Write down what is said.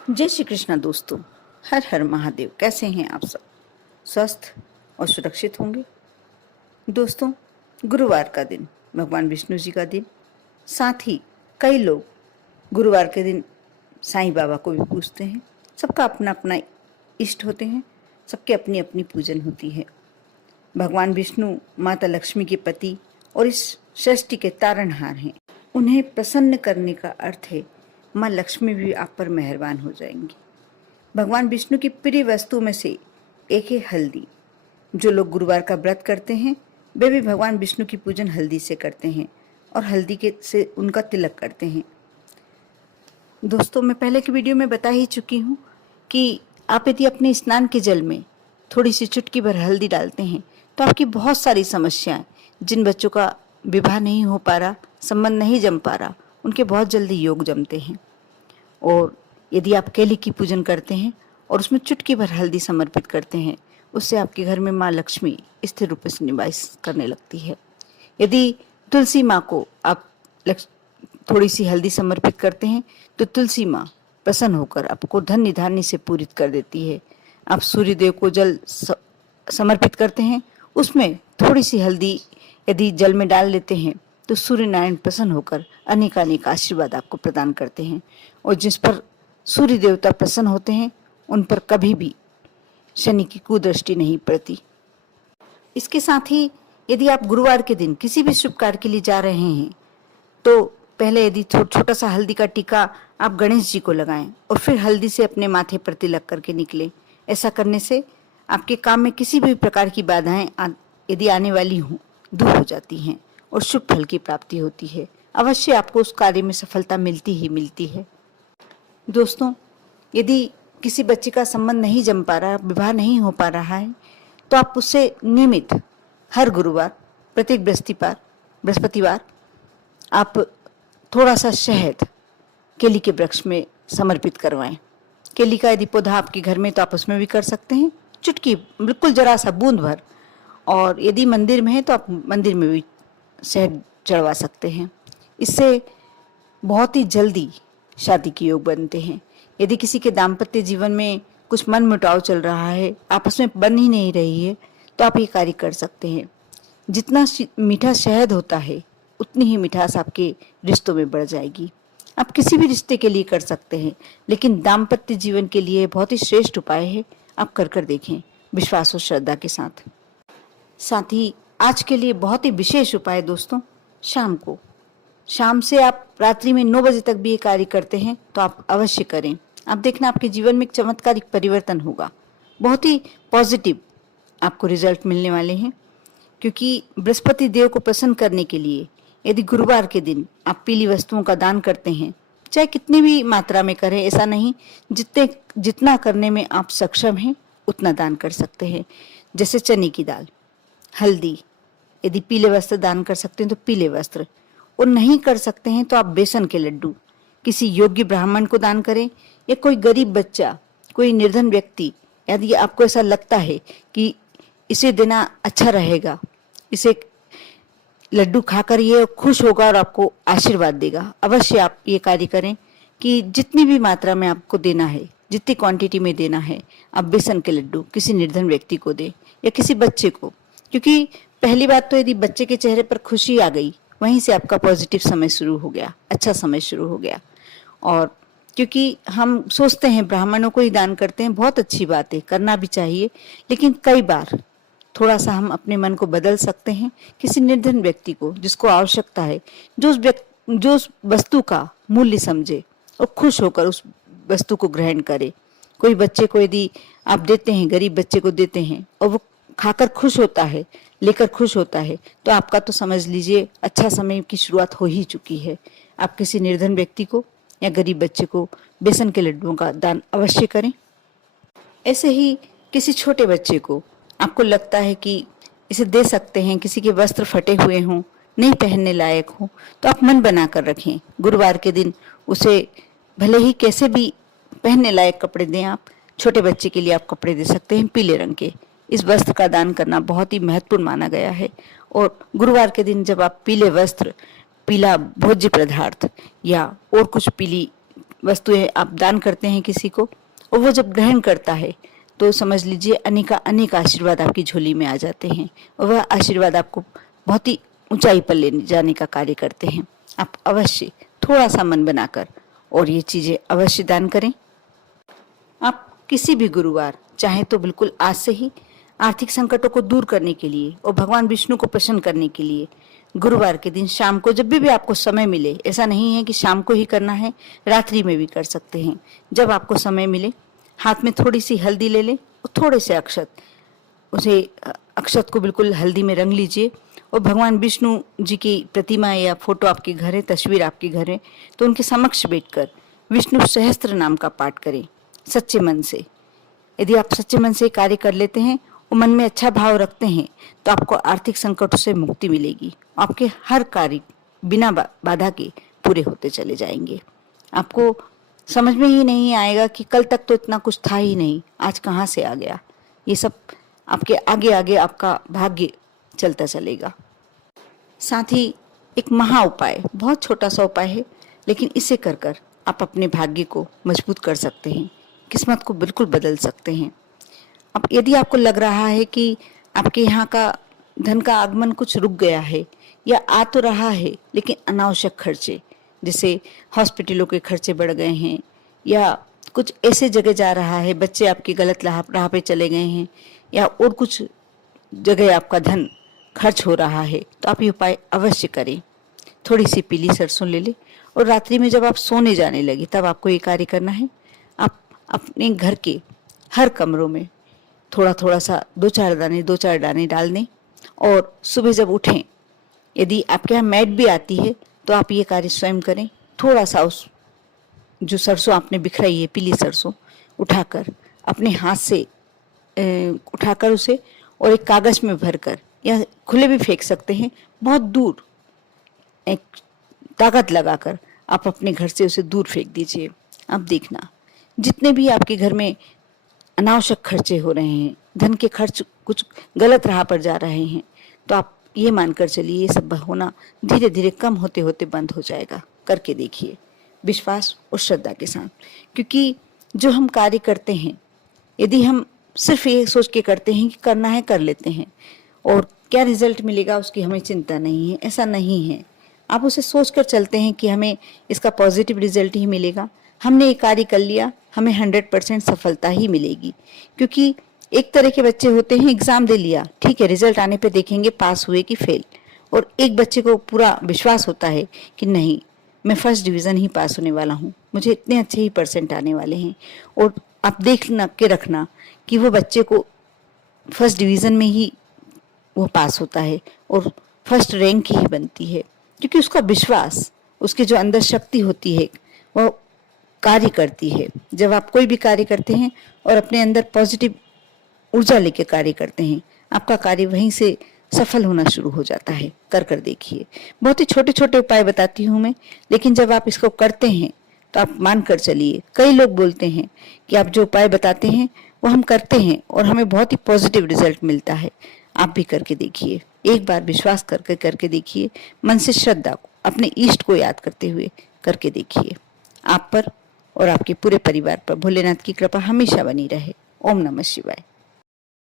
जय श्री कृष्णा दोस्तों। हर हर महादेव। कैसे हैं आप सब? स्वस्थ और सुरक्षित होंगे। दोस्तों, गुरुवार का दिन भगवान विष्णु जी का दिन, साथ ही कई लोग गुरुवार के दिन साईं बाबा को भी पूजते हैं। सबका अपना अपना इष्ट होते हैं, सबकी अपनी अपनी पूजन होती है। भगवान विष्णु माता लक्ष्मी के पति और इस सृष्टि के तारणहार हैं। उन्हें प्रसन्न करने का अर्थ है माँ लक्ष्मी भी आप पर मेहरबान हो जाएंगी। भगवान विष्णु की प्रिय वस्तु में से एक है हल्दी। जो लोग गुरुवार का व्रत करते हैं वे भी भगवान विष्णु की पूजन हल्दी से करते हैं और हल्दी के से उनका तिलक करते हैं। दोस्तों, मैं पहले की वीडियो में बता ही चुकी हूँ कि आप यदि अपने स्नान के जल में थोड़ी सी चुटकी भर हल्दी डालते हैं तो आपकी बहुत सारी समस्याएं, जिन बच्चों का विवाह नहीं हो पा रहा, संबंध नहीं जम पा रहा, उनके बहुत जल्दी योग जमते हैं। और यदि आप केले की पूजन करते हैं और उसमें चुटकी भर हल्दी समर्पित करते हैं, उससे आपके घर में माँ लक्ष्मी स्थिर रूप से निवास करने लगती है। यदि तुलसी माँ को आप थोड़ी सी हल्दी समर्पित करते हैं तो तुलसी माँ प्रसन्न होकर आपको धन निधानी से पूरित कर देती है। आप सूर्य देव को जल समर्पित करते हैं, उसमें थोड़ी सी हल्दी यदि जल में डाल लेते हैं तो सूर्य नारायण प्रसन्न होकर अनेकानेक आशीर्वाद आपको प्रदान करते हैं। और जिस पर सूर्य देवता प्रसन्न होते हैं उन पर कभी भी शनि की कुदृष्टि नहीं पड़ती। इसके साथ ही यदि आप गुरुवार के दिन किसी भी शुभ कार्य के लिए जा रहे हैं तो पहले यदि छोटा सा हल्दी का टीका आप गणेश जी को लगाएं और फिर हल्दी से अपने माथे पर तिलक करके निकलें। ऐसा करने से आपके काम में किसी भी प्रकार की बाधाएं यदि आने वाली हों दूर हो जाती हैं और शुभ फल की प्राप्ति होती है। अवश्य आपको उस कार्य में सफलता मिलती ही मिलती है। दोस्तों, यदि किसी बच्चे का संबंध नहीं जम पा रहा, विवाह नहीं हो पा रहा है, तो आप उससे नियमित हर गुरुवार, प्रत्येक बृहस्पतिवार आप थोड़ा सा शहद केली के वृक्ष में समर्पित करवाएं। केली का यदि पौधा आपके घर में तो आप उसमें भी कर सकते हैं, चुटकी, बिल्कुल जरा सा बूंद भर। और यदि मंदिर में है तो आप मंदिर में भी शहद चढ़वा सकते हैं। इससे बहुत ही जल्दी शादी के योग बनते हैं। यदि किसी के दाम्पत्य जीवन में कुछ मन मुटाव चल रहा है, आपस में बन ही नहीं रही है, तो आप ये कार्य कर सकते हैं। जितना मीठा शहद होता है उतनी ही मिठास आपके रिश्तों में बढ़ जाएगी। आप किसी भी रिश्ते के लिए कर सकते हैं, लेकिन दाम्पत्य जीवन के लिए बहुत ही श्रेष्ठ उपाय है। आप कर देखें विश्वास और श्रद्धा के साथ। साथ ही आज के लिए बहुत ही विशेष उपाय दोस्तों, शाम से आप रात्रि में 9 बजे तक भी ये कार्य करते हैं तो आप अवश्य करें। आप देखना आपके जीवन में एक चमत्कारिक परिवर्तन होगा। बहुत ही पॉजिटिव आपको रिजल्ट मिलने वाले हैं, क्योंकि बृहस्पति देव को प्रसन्न करने के लिए यदि गुरुवार के दिन आप पीली वस्तुओं का दान करते हैं, चाहे कितनी भी मात्रा में करें, ऐसा नहीं, जितना करने में आप सक्षम हैं उतना दान कर सकते हैं। जैसे चने की दाल, हल्दी, यदि पीले वस्त्र दान कर सकते हैं तो पीले वस्त्र, और नहीं कर सकते हैं तो आप बेसन के लड्डू किसी योग्य ब्राह्मण को दान करें, या कोई गरीब बच्चा, कोई निर्धन व्यक्ति, यदि आपको ऐसा लगता है कि इसे देना अच्छा रहेगा, इसे लड्डू खाकर ये खुश होगा और आपको आशीर्वाद देगा, अवश्य आप ये कार्य करें कि जितनी भी मात्रा में आपको देना है, जितनी क्वांटिटी में देना है, आप बेसन के लड्डू किसी निर्धन व्यक्ति को दें या किसी बच्चे को। क्योंकि पहली बात तो यदि बच्चे के चेहरे पर खुशी आ गई, वहीं से आपका पॉजिटिव समय शुरू हो गया, अच्छा समय शुरू हो गया। और क्योंकि हम सोचते हैं ब्राह्मणों को ही दान करते हैं, बहुत अच्छी बात है, करना भी चाहिए, लेकिन कई बार थोड़ा सा हम अपने मन को बदल सकते हैं। किसी निर्धन व्यक्ति को जिसको आवश्यकता है, जो उस वस्तु का मूल्य समझे और खुश होकर उस वस्तु को ग्रहण करे। कोई बच्चे को यदि आप देते हैं, गरीब बच्चे को देते हैं और वो खाकर खुश होता है, लेकर खुश होता है, तो आपका तो समझ लीजिए अच्छा समय की शुरुआत हो ही चुकी है। आप किसी निर्धन व्यक्ति को या गरीब बच्चे को बेसन के लड्डुओं का दान अवश्य करें। ऐसे ही किसी छोटे बच्चे को आपको लगता है कि इसे दे सकते हैं, किसी के वस्त्र फटे हुए हों, नहीं पहनने लायक हो, तो आप मन बना कर रखें। गुरुवार के दिन उसे भले ही कैसे भी पहनने लायक कपड़े दें, आप छोटे बच्चे के लिए आप कपड़े दे सकते हैं पीले रंग के। इस वस्त्र का दान करना बहुत ही महत्वपूर्ण माना गया है। और गुरुवार के दिन जब आप पीले वस्त्र, पीला भोज्य पदार्थ या और कुछ पीली वस्तुएं आप दान करते हैं किसी को, और वो जब ग्रहण करता है तो समझ लीजिए अनेक अनेक आशीर्वाद आपकी झोली में आ जाते हैं, और वह आशीर्वाद आपको बहुत ही ऊंचाई पर ले जाने का कार्य करते हैं। आप अवश्य थोड़ा सा मन बनाकर और ये चीजें अवश्य दान करें। आप किसी भी गुरुवार चाहे तो बिल्कुल आज से ही आर्थिक संकटों को दूर करने के लिए और भगवान विष्णु को प्रसन्न करने के लिए गुरुवार के दिन शाम को जब भी आपको समय मिले, ऐसा नहीं है कि शाम को ही करना है, रात्रि में भी कर सकते हैं, जब आपको समय मिले हाथ में थोड़ी सी हल्दी ले लें और थोड़े से अक्षत, उसे अक्षत को बिल्कुल हल्दी में रंग लीजिए और भगवान विष्णु जी की प्रतिमा या फोटो आपके घर है, तस्वीर आपके घर है, तो उनके समक्ष बैठकर विष्णु सहस्त्र नाम का पाठ करें सच्चे मन से। यदि आप सच्चे मन से कार्य कर लेते हैं और मन में अच्छा भाव रखते हैं तो आपको आर्थिक संकटों से मुक्ति मिलेगी। आपके हर कार्य बिना बाधा के पूरे होते चले जाएंगे। आपको समझ में ही नहीं आएगा कि कल तक तो इतना कुछ था ही नहीं, आज कहाँ से आ गया। ये सब आपके आगे आगे आपका भाग्य चलता चलेगा। साथ ही एक महा उपाय, बहुत छोटा सा उपाय है, लेकिन इसे कर कर आप अपने भाग्य को मजबूत कर सकते हैं, किस्मत को बिल्कुल बदल सकते हैं। अब यदि आपको लग रहा है कि आपके यहाँ का धन का आगमन कुछ रुक गया है या आ तो रहा है लेकिन अनावश्यक खर्चे, जैसे हॉस्पिटलों के खर्चे बढ़ गए हैं या कुछ ऐसे जगह जा रहा है, बच्चे आपकी गलत राह पे चले गए हैं या और कुछ जगह आपका धन खर्च हो रहा है, तो आप ये उपाय अवश्य करें। थोड़ी सी पीली सरसों ले लें और रात्रि में जब आप सोने जाने लगे तब आपको ये कार्य करना है। आप अपने घर के हर कमरों में थोड़ा थोड़ा सा दो चार दाने डाल दें और सुबह जब उठें, यदि आपके यहाँ मैट भी आती है तो आप ये कार्य स्वयं करें। थोड़ा सा उस जो सरसों आपने बिखराई है, पीली सरसों, उठाकर अपने हाथ से उठाकर उसे और एक कागज में भरकर या खुले भी फेंक सकते हैं, बहुत दूर एक ताकत लगाकर आप अपने घर से उसे दूर फेंक दीजिए। अब देखना जितने भी आपके घर में अनावश्यक खर्चे हो रहे हैं, धन के खर्च कुछ गलत राह पर जा रहे हैं, तो आप ये मानकर चलिए ये सब होना धीरे धीरे कम होते होते बंद हो जाएगा। करके देखिए विश्वास और श्रद्धा के साथ, क्योंकि जो हम कार्य करते हैं यदि हम सिर्फ ये सोच के करते हैं कि करना है कर लेते हैं और क्या रिजल्ट मिलेगा उसकी हमें चिंता नहीं है, ऐसा नहीं है। आप उसे सोच कर चलते हैं कि हमें इसका पॉजिटिव रिजल्ट ही मिलेगा, हमने ये कार्य कर लिया, हमें 100% सफलता ही मिलेगी। क्योंकि एक तरह के बच्चे होते हैं, एग्जाम दे लिया, ठीक है, रिजल्ट आने पे देखेंगे पास हुए कि फेल, और एक बच्चे को पूरा विश्वास होता है कि नहीं मैं फर्स्ट डिवीज़न ही पास होने वाला हूँ, मुझे इतने अच्छे ही परसेंट आने वाले हैं। और आप देख के रखना कि वो बच्चे को फर्स्ट डिवीज़न में ही वो पास होता है और फर्स्ट रैंक ही बनती है, क्योंकि उसका विश्वास, उसके जो अंदर शक्ति होती है वो कार्य करती है। जब आप कोई भी कार्य करते हैं और अपने अंदर पॉजिटिव ऊर्जा लेके कार्य करते हैं, आपका कार्य वहीं से सफल होना शुरू हो जाता है। कर देखिए, बहुत ही छोटे छोटे उपाय बताती हूँ मैं, लेकिन जब आप इसको करते हैं तो आप मान कर चलिए। कई लोग बोलते हैं कि आप जो उपाय बताते हैं वो हम करते हैं और हमें बहुत ही पॉजिटिव रिजल्ट मिलता है। आप भी करके देखिए, एक बार विश्वास करके देखिए, मन से श्रद्धा को, अपने इष्ट को याद करते हुए करके देखिए। आप पर और आपके पूरे परिवार पर भोलेनाथ की कृपा हमेशा बनी रहे। ओम नमः शिवाय।